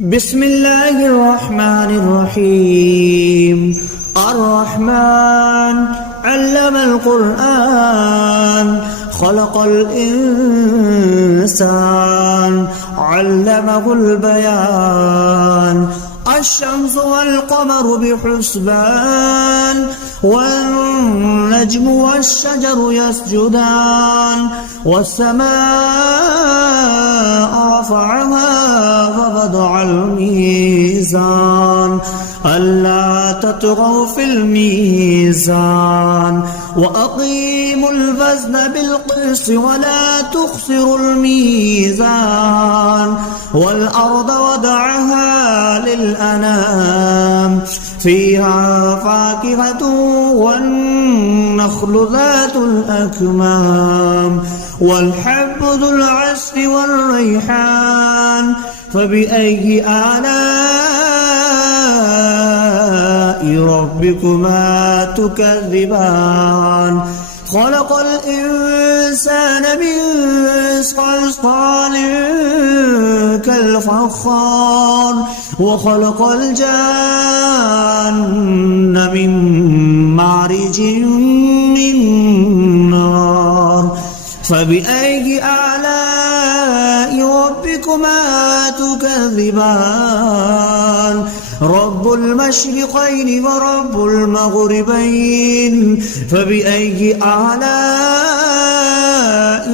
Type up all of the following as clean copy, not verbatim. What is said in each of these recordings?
بسم الله الرحمن الرحيم. الرحمن علم القرآن خلق الإنسان علمه البيان. الشمس والقمر بحسبان والنجم والشجر يسجدان والسماء رفعها ووضع الميزان ألا تطغوا في الميزان وأقيموا الوزن بالقسط ولا تخسروا الميزان والأرض وضعها للأنام فيها فاكهة والنخل ذات الأكمام والحب ذو العصف والريحان. فبأي آلاء ربكما تكذبان؟ خلق الإنسان من صلصال كالفخار وخلق الجان من مارج من نار. فبأي آلاء ربكما تكذبان؟ رب المشرقين ورب المغربين. فبأي آلاء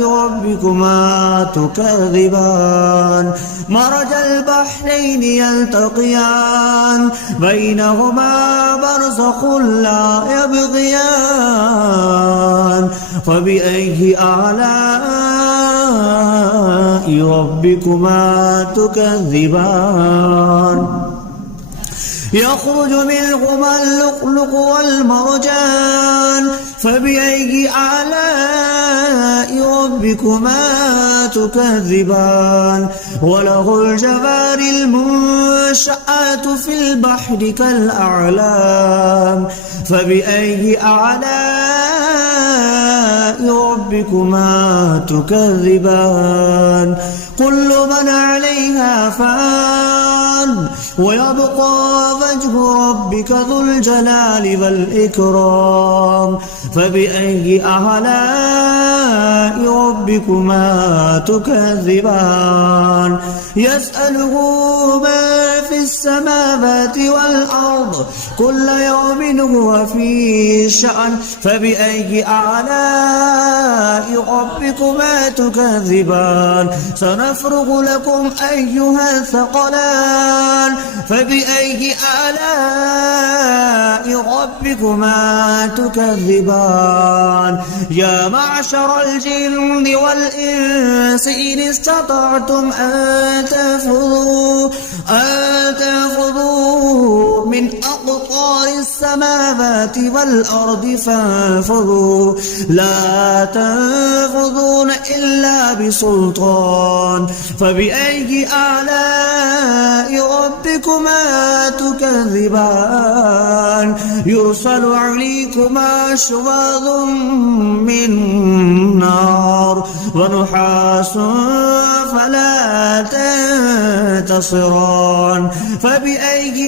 ربكما تكذبان؟ مرج البحرين يلتقيان بينهما برزخ لا يبغيان. فبأي آلاء ربكما تكذبان؟ يخرج منهما اللؤلؤ والمرجان. فبأي آلاء ربكما تكذبان؟ وله الجوار المنشآت في البحر كالأعلام. فبأي آلاء ربكما تكذبان؟ كل من عليها فان ويبقى وجه ربك ذو الجلال والإكرام. فبأي آلاء ربكما تكذبان؟ يسأله ما في السماوات والأرض كل يوم هو في شأن. فبأي آلاء ربكما تكذبان؟ سنفرغ لكم أيها الثقلان. فبأي آلاء ربكما تكذبان؟ يا معشر الجن والإنس إن استطعتم أن تنفذوا من أقطار السماوات والأرض فانفذوا لا تنفذون إلا بسلطان. فبأي آلاء ربكما تكذبان؟ يرسل عليكما شواظ من نار ونحاس فلا تنتصران. فبأي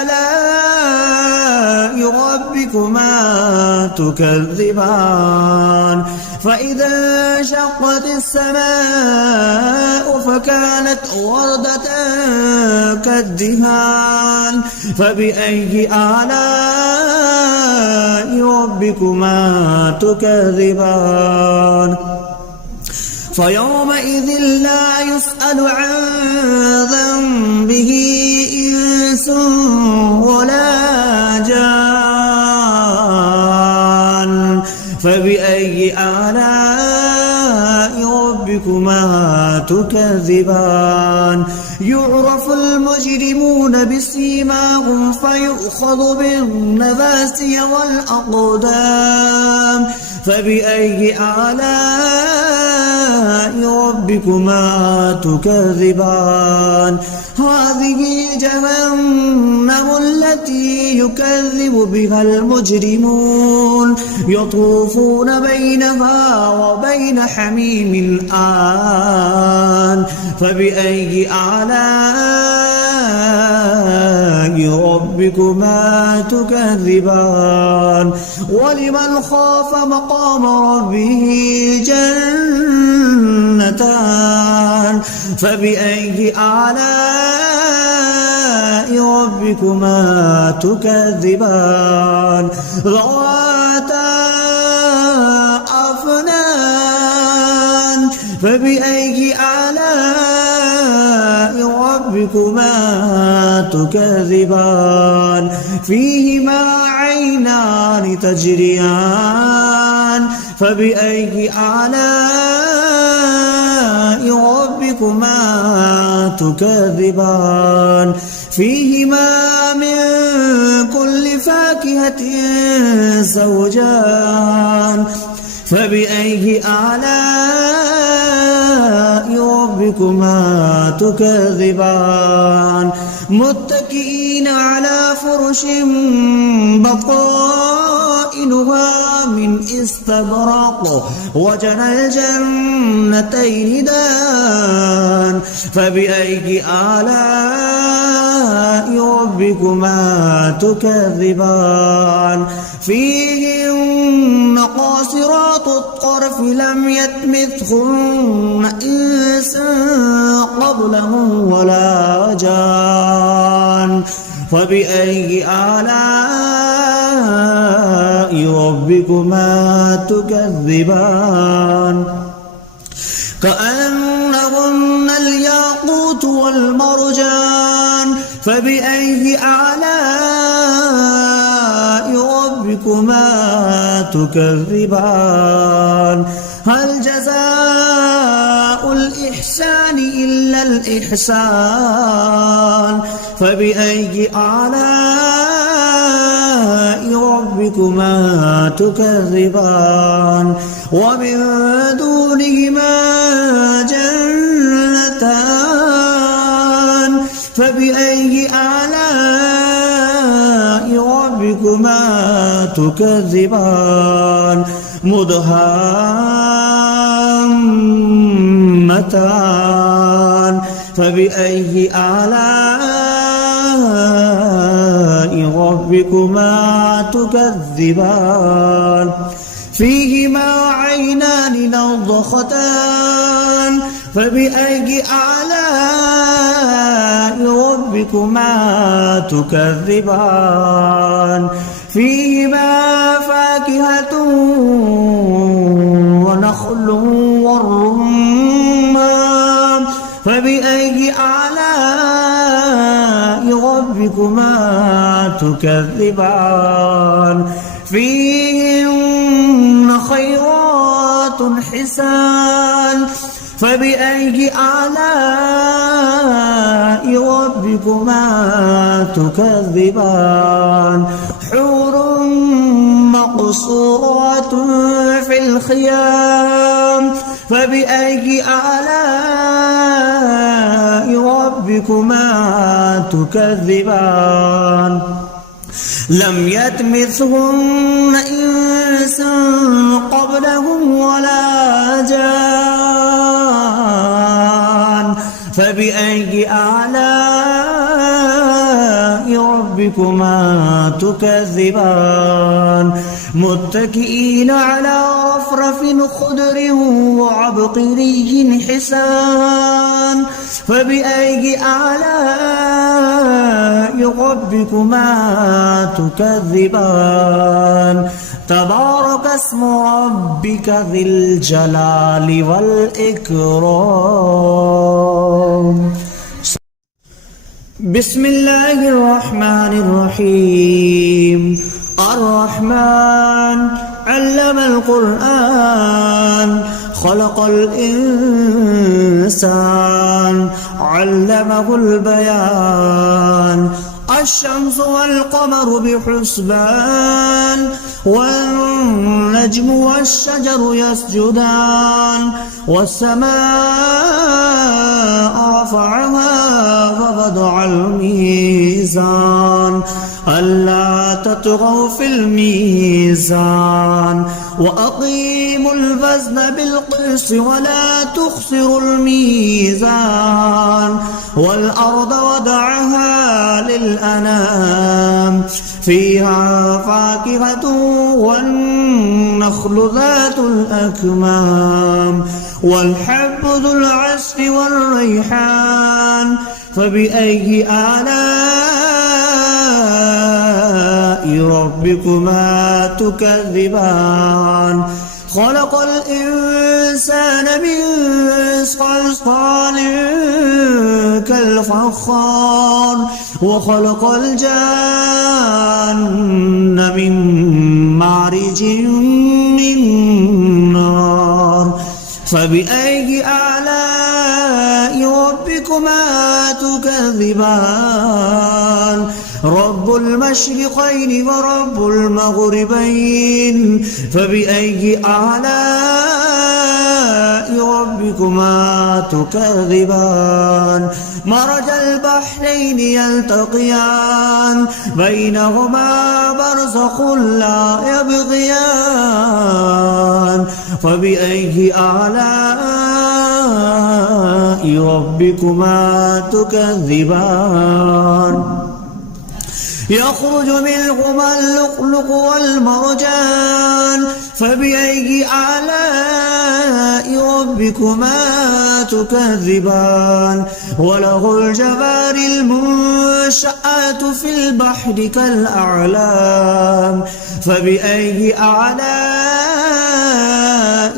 آلاء ربكما تكذبان؟ فإذا انشقت السماء فكانت وردة كالدهان. فبأي آلاء ربكما تكذبان؟ فيومئذ لا يسأل عن ذنبه إنس ولا جان. فبأي آلاء ربكما تكذبان؟ يعرف المجرمون بسيماهم فيؤخذ بالنواسي والأقدام. فبأي آلاء ربكما تكذبان؟ هذه جهنم التي يكذب بها المجرمون يطوفون بينها وبين حميم آن. فبأي آلاء ربكما تكذبان ولمن خاف مقام ربه جنتان فبأي آلاء ربكما تكذبان ذواتا أفنان فبأي آلاء ربكما تكذبان فيهما عينان تجريان فبأي آلاء ربكما تكذبان فيهما من كل فاكهة زوجان فبأي آلاء ربكما تكذبان متكئين على فرش بطائنها من استبرق وجنى الجنتين دان فبأي آلاء ربكما تكذبان فيهن قاصرات الطرف لم يطمثهن إنس قبلهم ولا جان فبأي آلاء ربكما تكذبان كأنهن الياقوت والمرجان فبأي آلاء ربكما تكذبان هل جزاء الإحسان إلا الإحسان فبأي آلاء ربكما تكذبان ومن دونهما جنتان فبأي آلاء ربكما تكذبان مدهامتان فبأي آلاء ربكما تكذبان فيهما عينان نضختان فبأي آلاء ربكما تكذبان فيهما فاكهة ونخل والرمان فبأي آلاء ربكما تكذبان فيهن خيرات حسان فبأي آلاء ربكما تكذبان حور مقصورات في الخيام فبأي آلاء ربكما تكذبان لم يطمثهن إنس قبلهم ولا جان فبأي آلاء ربكما تكذبان متكئين على رفرف خضر وعبقري حسان فبأي آلاء ربكما تكذبان تبارك اسم ربك ذي الجلال والإكرام بسم الله الرحمن الرحيم الرحمن علم القرآن خلق الإنسان علمه البيان الشمس والقمر بحسبان والنجم والشجر يسجدان والسماء رفعها ووضع الميزان ألا تطغوا في الميزان وأقيموا الوزن بالقسط ولا تخسروا الميزان والأرض وضعها للأنام فيها فاكهة والنخل ذات الأكمام والحب ذو العصف والريحان فبأي آلاء ربكما تكذبان خلق الإنسان من صلصال كالفخار وخلق الجان من مارج من نار فبأي آلاء ربكما تكذبان رب المشرقين ورب المغربين فبأي آلاء ربكما تكذبان مرج البحرين يلتقيان بينهما برزخ لا يبغيان فبأي آلاء ربكما تكذبان يخرج منهما اللؤلؤ والمرجان فبأي آلاء ربكما تكذبان وله الجوار المنشآت في البحر كالأعلام فبأي آلاء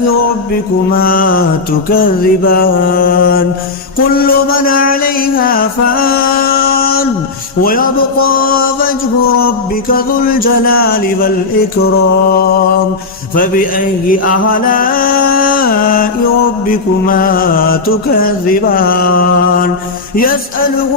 ربكما تكذبان كل من عليها فان ويبقى وجه ربك ذو الجلال والإكرام فبأي آلاء ربكما تكذبان يسأله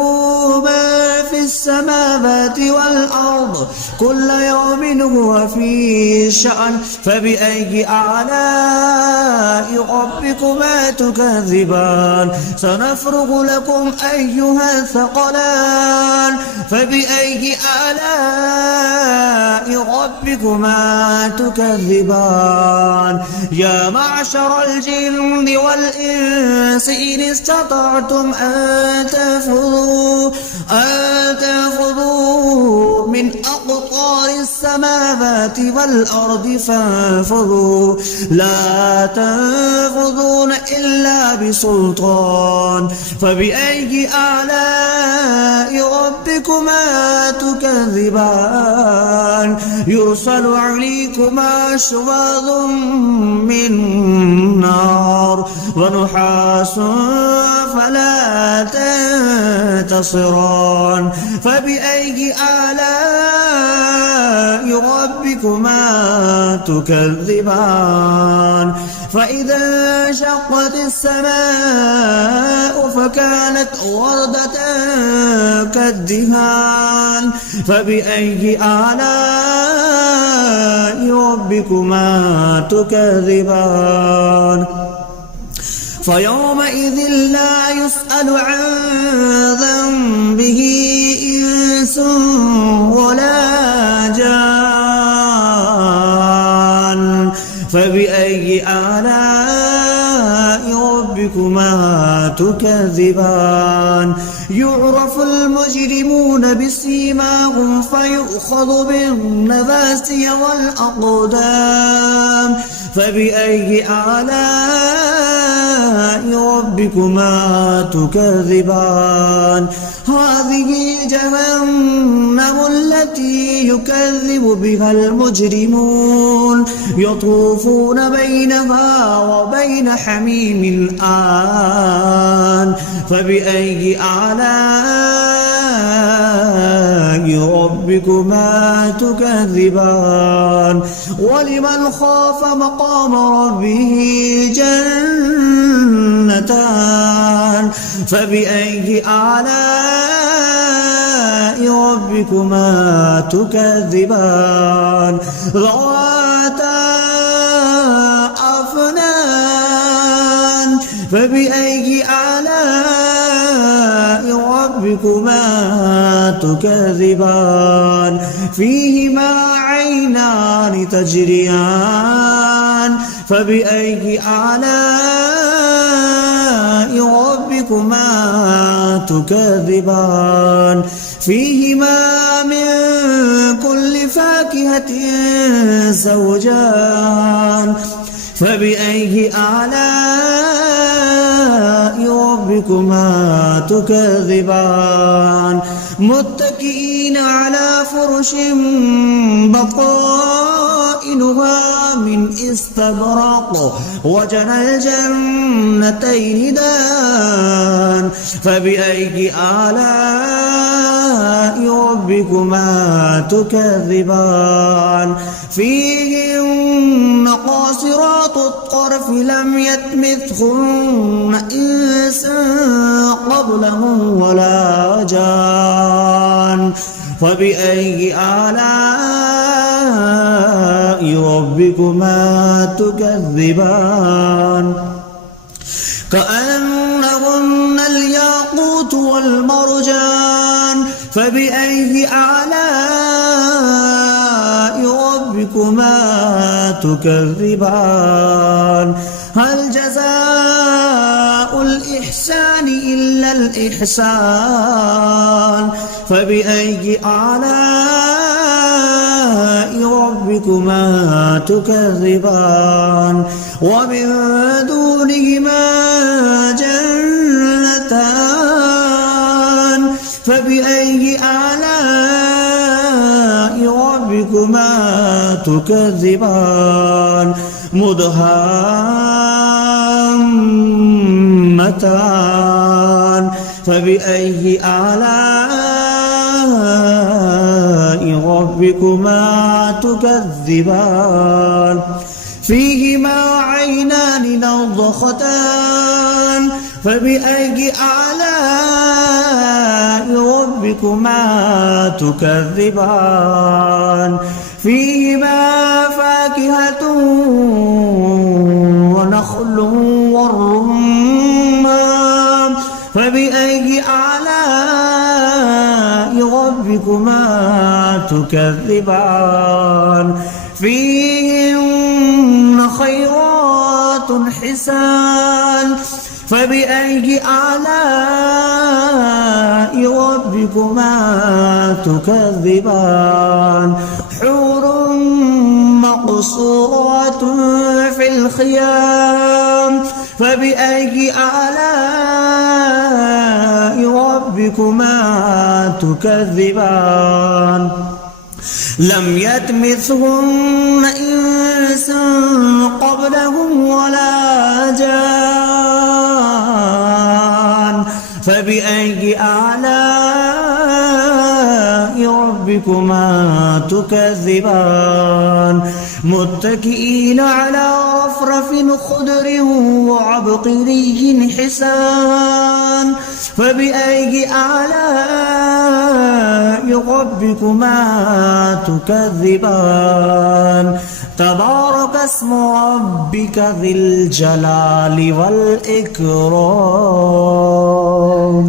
ما في السماوات والأرض كل يوم هو في شأن فبأي آلاء ربكما تكذبان سنفرغ لكم أيها الثقلان فبأي آلاء ربكما تكذبان يا معشر الجن والإنس إن استطعتم أن تنفذوا من أقطار السماوات والأرض فانفذوا لا تنفذون إلا بسلطان فبأي آلاء ربكما تكذبان يرسل عليكما شواظ من نار ونحاس فلا تنتصران فبأي آلاء ربكما تكذبان فإذا انشقت السماء فكانت وردة كالدهان فبأي آلاء ربكما تكذبان فيومئذ لا يسأل عن ذنبه إنس ولا جان فبأي آلاء ربكما تكذبان يعرف المجرمون بسيماهم فيؤخذ بالنواسي والأقدام فبأي آلاء ربكما تكذبان هذه جهنم التي يكذب بها المجرمون يطوفون بينها وبين حميم آن فبأي آلاء ربكما تكذبان ولمن خاف مقام ربه جنتان فبأي آلاء ربكما تكذبان ذواتا أفنان فبأي آلاء ربكما تكذبان فيهما عينان تجريان فبأي آلاء ربكما تكذبان فيهما من كل فاكهة زوجان فبأي آلاء ربكما تكذبان متكئين على فرش بطائنها من استبرق وجنى الجنتين دان فبأي آلاء ربكما تكذبان فيهن قاصرات الطرف لم يطمثهن إنس قبلهم ولا جان فبأي آلاء ربكما تكذبان كأنهن الياقوت والمرجان فبأي آلاء ربكما تكذبان هل جزاء الإحسان إلا الإحسان فبأي آلاء ربكما تكذبان ومن دونهما جنتان فبأي آلاء ربكما تكذبان مدهامتان فبأي آلاء ربكما تكذبان فيهما عينان نضختان فبأي آلاء ربكما تكذبان فيهما فاكهة ونخل والرمان فبأي آلاء ربكما تكذبان فيهن خيرات حسان فبأي آلاء ربكما تكذبان حور مقصورات في الخيام فبأي آلاء ربكما تكذبان لم يطمثهن إنس قبلهم ولا جان فبأي آلاء ربكما تكذبان متكئين على رفرف خضر وعبقري حسان فبأي آلاء ربكما تكذبان تبارك اسم ربك ذي الجلال والإكرام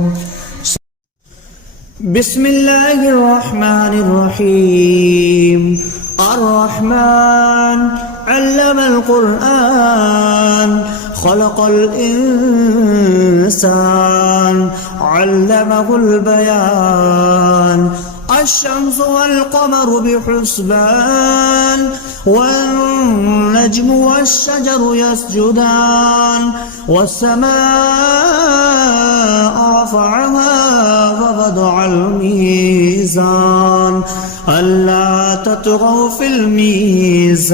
بسم الله الرحمن الرحيم الرحمن علم القرآن خلق الإنسان علمه البيان الشمس والقمر بحسبان والنجم والشجر يسجدان والسماء رفعها ووضع الميزان ألا تطغوا في الميزان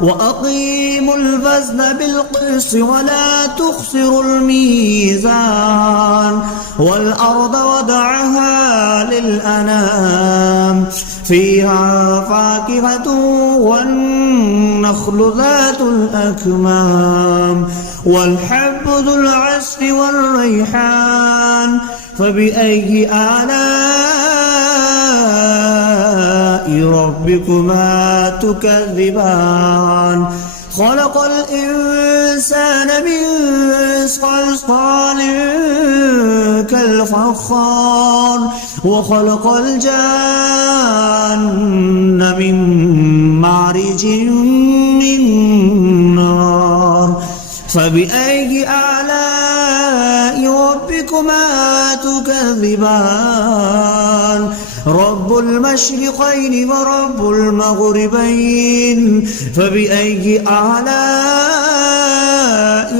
وأقيموا الوزن بالقسط ولا تخسروا الميزان والأرض وضعها للأنام فيها فاكهة والنخل ذات الأكمام والحب ذو العصف والريحان فبأي آلاء ربكما تكذبان خلق الإنسان من صلصال كالفخار وخلق الجان من مارج من نار فبأي آلاء ربكما تكذبان رب المشرقين ورب المغربين فبأي آلاء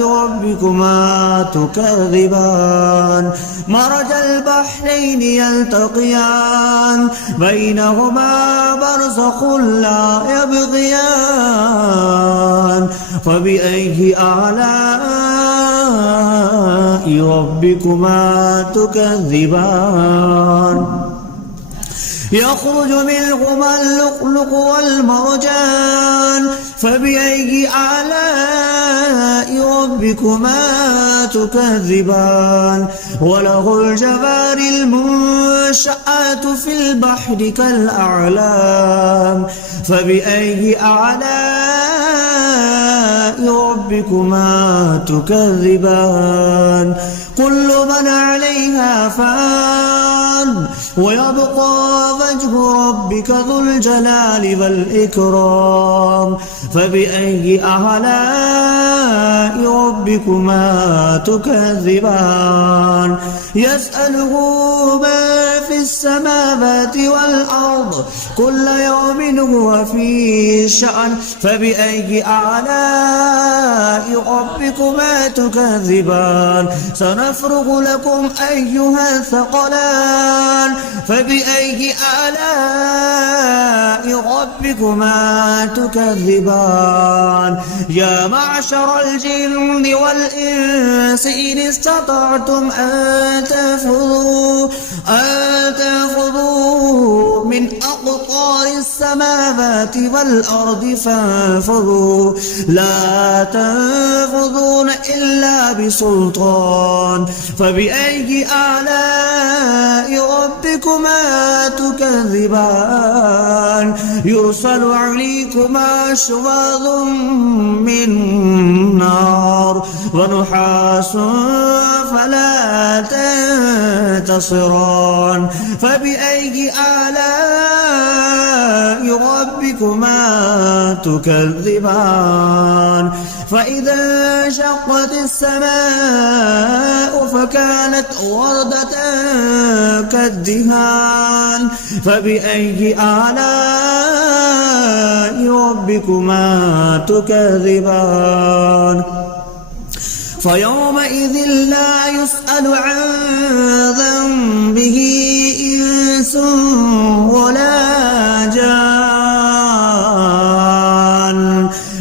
ربكما تكذبان مرج البحرين يلتقيان بينهما برزخ لا يبغيان فبأي آلاء ربكما تكذبان يخرج منهما اللؤلؤ والمرجان فبأي آلاء ربكما تكذبان وله الجوار المنشآت في البحر كالأعلام فبأي آلاء ربكما تكذبان كل من عليها فان ويبقى وجه ربك ذو الجلال والإكرام فبأي آلاء ربكما تكذبان يسأله ما في السماوات والأرض كل يوم هو في شأن فبأي آلاء ربكما تكذبان سنفرغ لكم أيها الثقلان فبأي آلاء ربكما تكذبان يا معشر الجن والإنس إن استطعتم أن تنفذوا من أقطار السماوات والأرض فانفذوا لا تنفذون إلا بسلطان فبأي آلاء ربكما تكذبان يرسل عليكما شواظ من نار ونحاس فلا تنتصران فبأي آلاء ربكما تكذبان فإذا انشقت السماء فكانت وردة كالدهان فبأي آلاء ربكما تكذبان فيومئذ لا يسأل عن ذنبه إنس ولا جان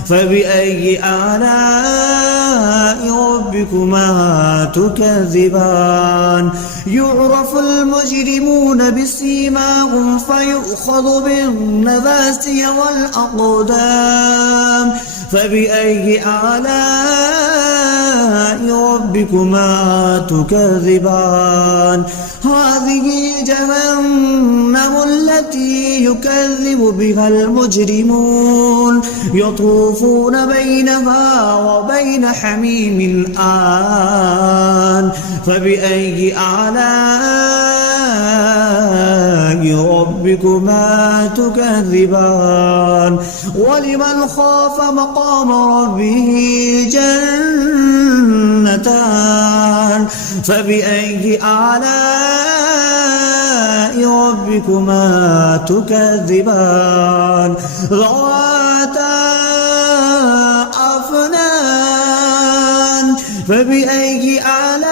فبأي آلاء ربكما تكذبان يعرف المجرمون بسيماهم فيؤخذ بالنواسي والأقدام فبأي آلاء ربكما تكذبان هذه جهنم التي يكذب بها المجرمون يطوفون بينها وبين حميم آن فبأي آلاء ربكما تكذبان ولمن خاف مقام ربه جنتان فبأي آلاء ربكما تكذبان ذواتا أفنان فبأي آلاء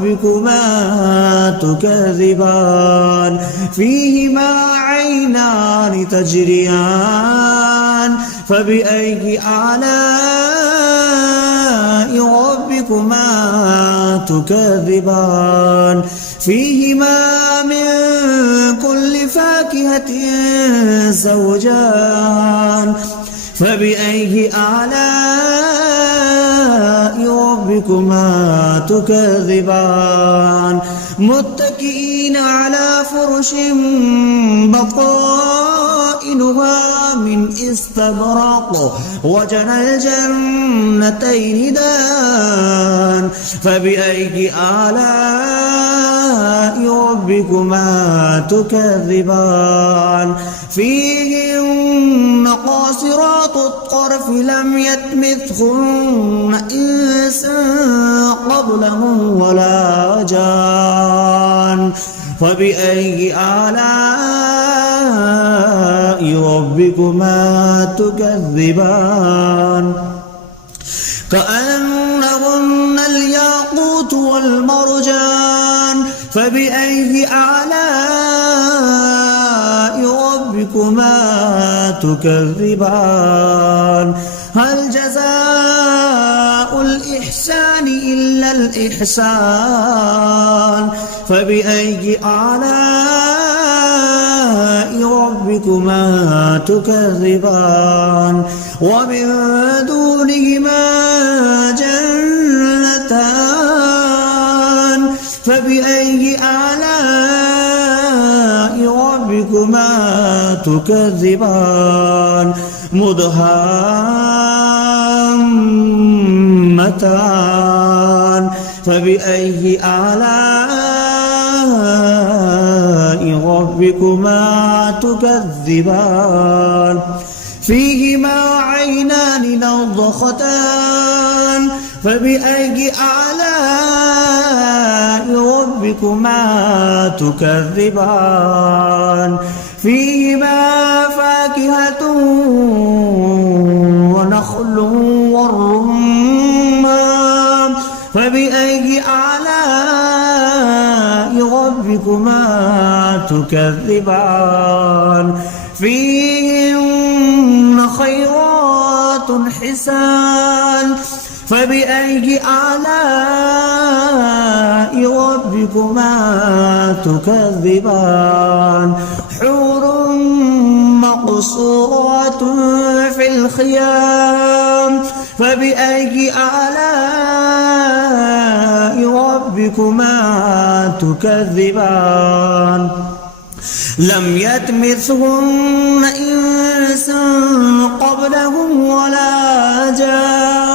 ربكما تكذبان فيهما عينان تجريان فبأي آلاء ربكما تكذبان فيهما من كل فاكهة زوجان فبأي آلاء ربكما ربكما تكذبان متكئين على فرش بطائنها من استبرق وجنى الجنتين دان فبأي آلاء ربكما تكذبان فيهن قاصرات الطرف لم يطمثهن إنس قبلهم ولا جان فبأي آلاء ربكما تكذبان كأنهن الياقوت والمرجان فبأي آلاء ربكما تكذبان هل جزاء الإحسان إلا الإحسان فبأي آلاء ربكما تكذبان ومن دونهما جنتان فبأي آلاء ربكما تكذبان مدهامتان فبأي آلاء ربكما تكذبان فيهما عينان نضختان فبأي آلاء ربكما تكذبان فيهما فاكهة ونخل والرمان فبأي آلاء ربكما تكذبان فيهن خيرات حسان فبأي آلاء ربكما تكذبان حور مقصورات في الخيام فبأي آلاء ربكما تكذبان لم يطمثهن إنس قبلهم ولا جان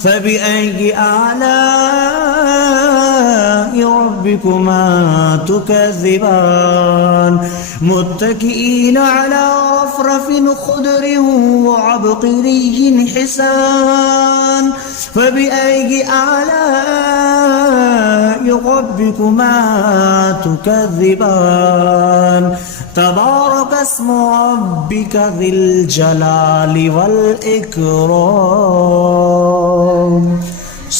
فبأي آلاء ربكما تكذبان متكئين على رفرف خضر وعبقري حسان فبأي آلاء ربكما تكذبان تبارك اسم ربك ذي الجلال والإكرام